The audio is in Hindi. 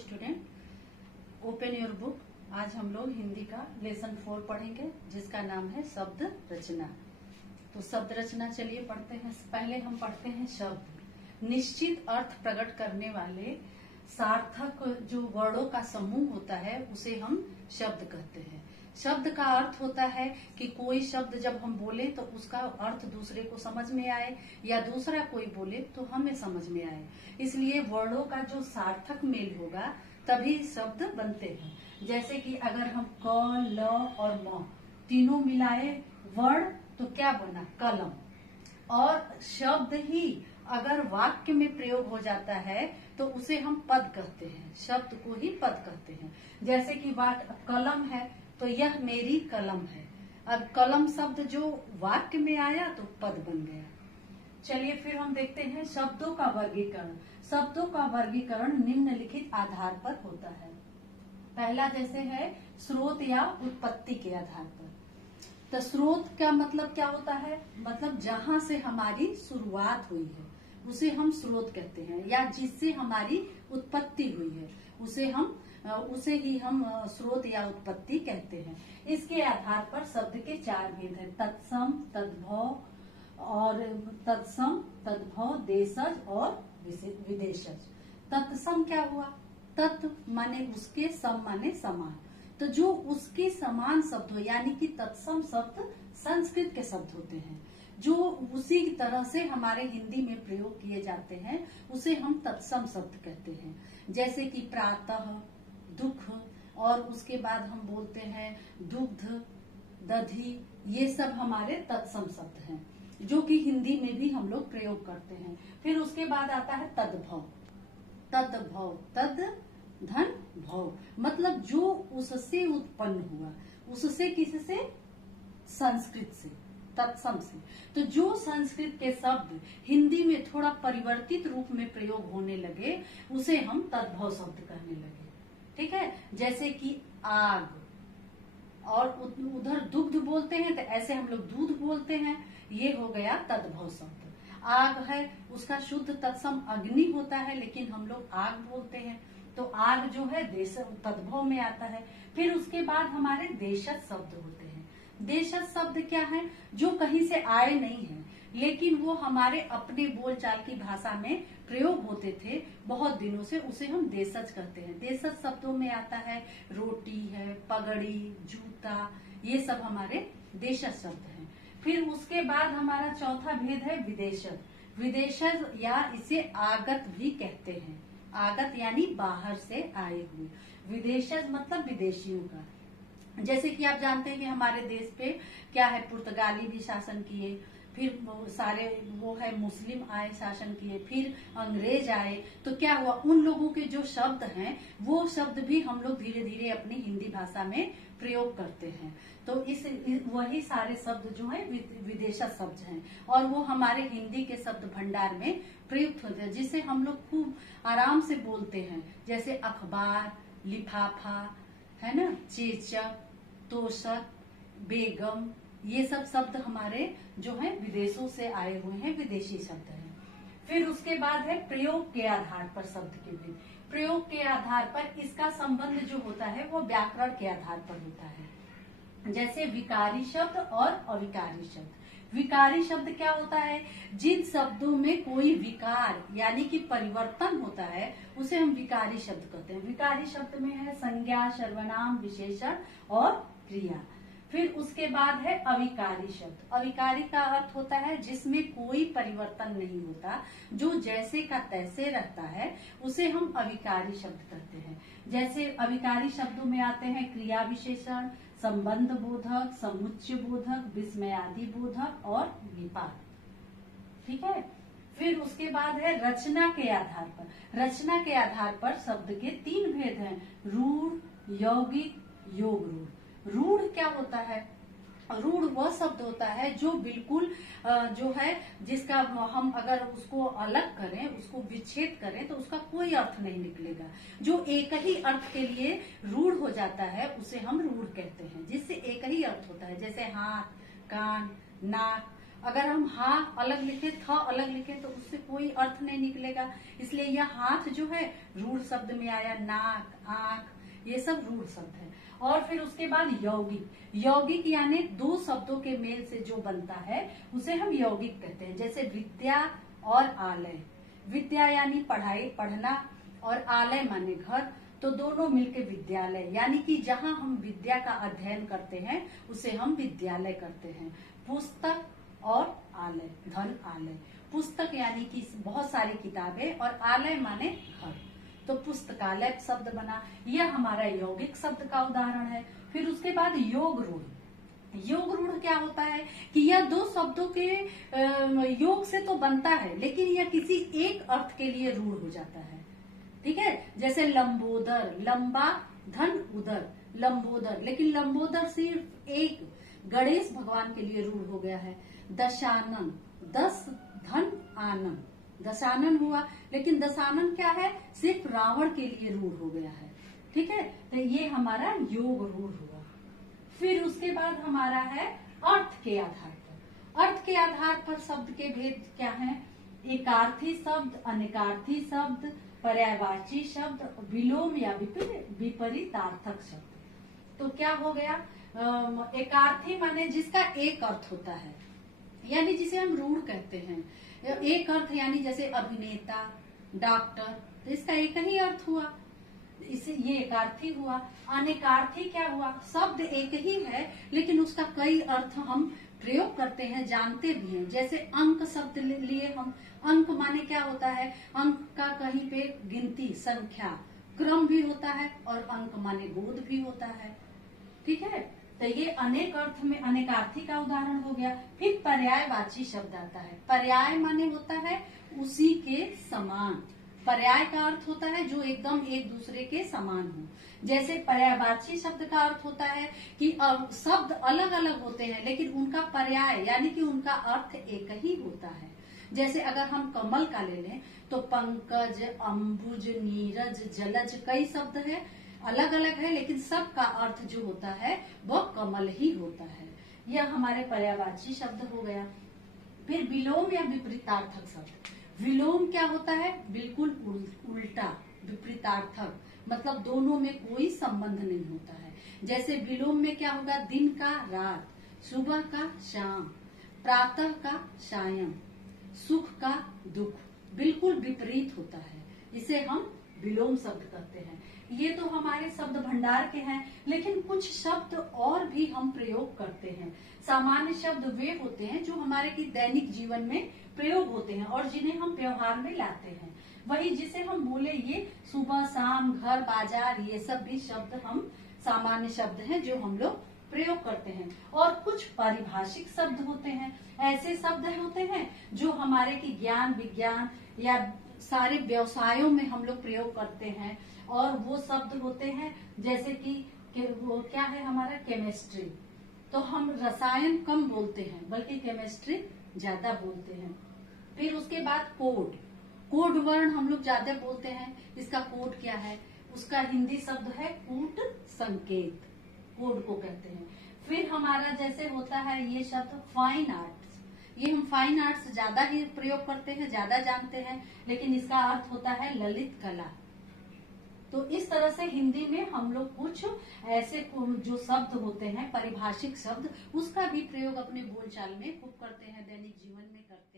Student, open your book. आज हम लोग हिंदी का लेसन 4 पढ़ेंगे जिसका नाम है शब्द रचना। तो शब्द रचना चलिए पढ़ते हैं। पहले हम पढ़ते हैं शब्द। निश्चित अर्थ प्रकट करने वाले सार्थक जो वर्णों का समूह होता है उसे हम शब्द कहते हैं। शब्द का अर्थ होता है कि कोई शब्द जब हम बोले तो उसका अर्थ दूसरे को समझ में आए या दूसरा कोई बोले तो हमें समझ में आए। इसलिए वर्णों का जो सार्थक मेल होगा तभी शब्द बनते हैं। जैसे कि अगर हम क, ल और म तीनों मिलाए वर्ण तो क्या बना? कलम। और शब्द ही अगर वाक्य में प्रयोग हो जाता है तो उसे हम पद कहते हैं। शब्द को ही पद कहते हैं। जैसे कि कलम है तो यह मेरी कलम है। अब कलम शब्द जो वाक्य में आया तो पद बन गया। चलिए फिर हम देखते हैं शब्दों का वर्गीकरण। शब्दों का वर्गीकरण निम्नलिखित आधार पर होता है। पहला जैसे है स्रोत या उत्पत्ति के आधार पर। तो स्रोत का मतलब क्या होता है? मतलब जहाँ से हमारी शुरुआत हुई है उसे हम स्रोत कहते हैं, या जिससे हमारी उत्पत्ति हुई है उसे ही हम स्रोत या उत्पत्ति कहते हैं। इसके आधार पर शब्द के 4 भेद हैं: तत्सम, तद्भव और तत्सम, तद्भव, देशज और विदेशज। तत्सम क्या हुआ? तत् माने उसके, सम माने समान। तो जो उसके समान शब्द हो यानी कि तत्सम शब्द संस्कृत के शब्द होते हैं, जो उसी तरह से हमारे हिंदी में प्रयोग किए जाते हैं उसे हम तत्सम शब्द कहते हैं। जैसे कि प्रातः, दुख, और उसके बाद हम बोलते हैं दुग्ध, दधि, ये सब हमारे तत्सम शब्द हैं जो कि हिंदी में भी हम लोग प्रयोग करते हैं। फिर उसके बाद आता है तद्भव। तद्भव, तद धन भव, मतलब जो उससे उत्पन्न हुआ, उससे किससे? संस्कृत से, तत्सम से। तो जो संस्कृत के शब्द हिंदी में थोड़ा परिवर्तित रूप में प्रयोग होने लगे उसे हम तद्भव शब्द कहने लगे। ठीक है। जैसे कि आग, और उधर दुग्ध बोलते हैं तो ऐसे हम लोग दूध बोलते हैं, ये हो गया तद्भव शब्द। आग है उसका शुद्ध तत्सम अग्नि होता है लेकिन हम लोग आग बोलते हैं, तो आग जो है तद्भव में आता है। फिर उसके बाद हमारे देशज शब्द होते हैं। देशज शब्द क्या है? जो कहीं से आए नहीं है लेकिन वो हमारे अपने बोलचाल की भाषा में प्रयोग होते थे बहुत दिनों से, उसे हम देशज कहते हैं। देशज शब्दों में आता है रोटी है, पगड़ी, जूता, ये सब हमारे देशज शब्द हैं। फिर उसके बाद हमारा चौथा भेद है विदेशज। विदेशज या इसे आगत भी कहते हैं। आगत यानी बाहर से आए हुए। विदेशज मतलब विदेशियों का। जैसे कि आप जानते हैं कि हमारे देश पे क्या है, पुर्तगाली भी शासन किए, फिर सारे वो है मुस्लिम आए शासन किए, फिर अंग्रेज आए। तो क्या हुआ, उन लोगों के जो शब्द हैं वो शब्द भी हम लोग धीरे धीरे अपनी हिंदी भाषा में प्रयोग करते हैं। तो वही सारे शब्द जो है विदेशज शब्द हैं और वो हमारे हिंदी के शब्द भंडार में प्रयुक्त होते हैं, जिसे हम लोग खूब आराम से बोलते हैं। जैसे अखबार, लिफाफा, है ना, चेचक, तोशक, बेगम, ये सब शब्द हमारे जो है विदेशों से आए हुए हैं, विदेशी शब्द हैं। फिर उसके बाद है प्रयोग के आधार पर शब्द के भेद। प्रयोग के आधार पर इसका संबंध जो होता है वो व्याकरण के आधार पर होता है। जैसे विकारी शब्द और अविकारी शब्द। विकारी शब्द क्या होता है? जिन शब्दों में कोई विकार यानी कि परिवर्तन होता है उसे हम विकारी शब्द कहते हैं। विकारी शब्द में है संज्ञा, सर्वनाम, विशेषण और क्रिया। फिर उसके बाद है अविकारी शब्द। अविकारी का अर्थ होता है जिसमें कोई परिवर्तन नहीं होता, जो जैसे का तैसे रहता है उसे हम अविकारी शब्द कहते हैं। जैसे अविकारी शब्दों में आते हैं क्रिया विशेषण, संबंध बोधक, समुच्चय बोधक, विस्मयादि बोधक और विपाक। ठीक है। फिर उसके बाद है रचना के आधार पर। रचना के आधार पर शब्द के 3 भेद हैं: रूढ़, यौगिक, योग रूढ़। रूढ़ क्या होता है? रूढ़ वह शब्द होता है जो बिल्कुल जो है जिसका हम अगर उसको अलग करें, उसको विच्छेद करें तो उसका कोई अर्थ नहीं निकलेगा। जो एक ही अर्थ के लिए रूढ़ हो जाता है उसे हम रूढ़ कहते हैं, जिससे एक ही अर्थ होता है। जैसे हाथ, कान, नाक अगर हम हा अलग लिखे, थ अलग लिखे तो उससे कोई अर्थ नहीं निकलेगा। इसलिए यह हाथ जो है रूढ़ शब्द में आया। नाक, आंख, ये सब रूढ़ शब्द है। और फिर उसके बाद यौगिक। यौगिक यानी दो शब्दों के मेल से जो बनता है उसे हम यौगिक कहते हैं। जैसे विद्या और आलय। विद्या यानी पढ़ाई, पढ़ना, और आलय माने घर, तो दोनों मिलके विद्यालय, यानी कि जहाँ हम विद्या का अध्ययन करते हैं उसे हम विद्यालय करते हैं। पुस्तक और आलय, धन आलय। पुस्तक यानी कि बहुत सारी किताबें, और आलय माने घर, तो पुस्तकालय शब्द बना। यह हमारा यौगिक शब्द का उदाहरण है। फिर उसके बाद योग रूढ़। योग रूढ़ क्या होता है कि यह दो शब्दों के योग से तो बनता है, लेकिन यह किसी एक अर्थ के लिए रूढ़ हो जाता है। ठीक है, जैसे लंबोदर, लंबा धन उदर, लंबोदर, लेकिन लंबोदर सिर्फ एक गणेश भगवान के लिए रूढ़ हो गया है। दशानन, दस धन आनंद, दशानन हुआ, लेकिन दशानन क्या है, सिर्फ रावण के लिए रूढ़ हो गया है। ठीक है, तो ये हमारा योग रूढ़ हुआ। फिर उसके बाद हमारा है अर्थ के आधार पर। अर्थ के आधार पर शब्द के भेद क्या हैं? एकार्थी शब्द, अनेकार्थी शब्द, पर्यायवाची शब्द, विलोम या विपरीतार्थक शब्द। तो क्या हो गया? एकार्थी माने जिसका एक अर्थ होता है, यानी जिसे हम रूढ़ कहते हैं। एक अर्थ यानी जैसे अभिनेता, डॉक्टर, तो इसका एक ही अर्थ हुआ, इसे ये एकार्थी हुआ। अनेकार्थी क्या हुआ? शब्द एक ही है लेकिन उसका कई अर्थ हम प्रयोग करते हैं, जानते भी हैं। जैसे अंक शब्द लिए हम, अंक माने क्या होता है? अंक का कहीं पे गिनती, संख्या, क्रम भी होता है, और अंक माने गोद भी होता है। ठीक है, तो ये अनेक अर्थ में अनेकार्थी का उदाहरण हो गया। फिर पर्यायवाची शब्द आता है। पर्याय माने होता है उसी के समान। पर्याय का अर्थ होता है जो एकदम एक दूसरे के समान हो। जैसे पर्यायवाची शब्द का अर्थ होता है कि शब्द अलग अलग होते हैं लेकिन उनका पर्याय यानी कि उनका अर्थ एक ही होता है। जैसे अगर हम कमल का ले लें तो पंकज, अंबुज, नीरज, जलज, कई शब्द है, अलग अलग है, लेकिन सबका अर्थ जो होता है वो कमल ही होता है। यह हमारे पर्यायवाची शब्द हो गया। फिर विलोम या विपरीतार्थक शब्द। विलोम क्या होता है? बिल्कुल उल्टा, विपरीतार्थक, मतलब दोनों में कोई संबंध नहीं होता है। जैसे विलोम में क्या होगा? दिन का रात, सुबह का शाम, प्रातः का सायं, सुख का दुख, बिल्कुल विपरीत होता है। इसे हम विलोम शब्द कहते हैं। ये तो हमारे शब्द भंडार के हैं, लेकिन कुछ शब्द और भी हम प्रयोग करते हैं। सामान्य शब्द वे होते हैं जो हमारे की दैनिक जीवन में प्रयोग होते हैं और जिन्हें हम व्यवहार में लाते हैं। वही जिसे हम बोले ये सुबह शाम, घर, बाजार, ये सब भी शब्द हम सामान्य शब्द हैं जो हम लोग प्रयोग करते हैं। और कुछ पारिभाषिक शब्द होते हैं, ऐसे शब्द होते हैं जो हमारे की ज्ञान, विज्ञान या सारे व्यवसायों में हम लोग प्रयोग करते हैं। और वो शब्द होते हैं जैसे कि वो क्या है हमारा? केमिस्ट्री। तो हम रसायन कम बोलते हैं बल्कि केमिस्ट्री ज्यादा बोलते हैं। फिर उसके बाद कोड। कोड वर्ण हम लोग ज्यादा बोलते हैं। इसका कोड क्या है? उसका हिंदी शब्द है कूट संकेत, कोड को कहते हैं। फिर हमारा जैसे होता है ये शब्द फाइन आर्ट्स। ये हम फाइन आर्ट्स ज्यादा ही प्रयोग करते हैं, ज्यादा जानते हैं, लेकिन इसका अर्थ होता है ललित कला। तो इस तरह से हिंदी में हम लोग कुछ ऐसे जो शब्द होते हैं, पारिभाषिक शब्द, उसका भी प्रयोग अपने बोलचाल में खूब करते हैं, दैनिक जीवन में करते हैं।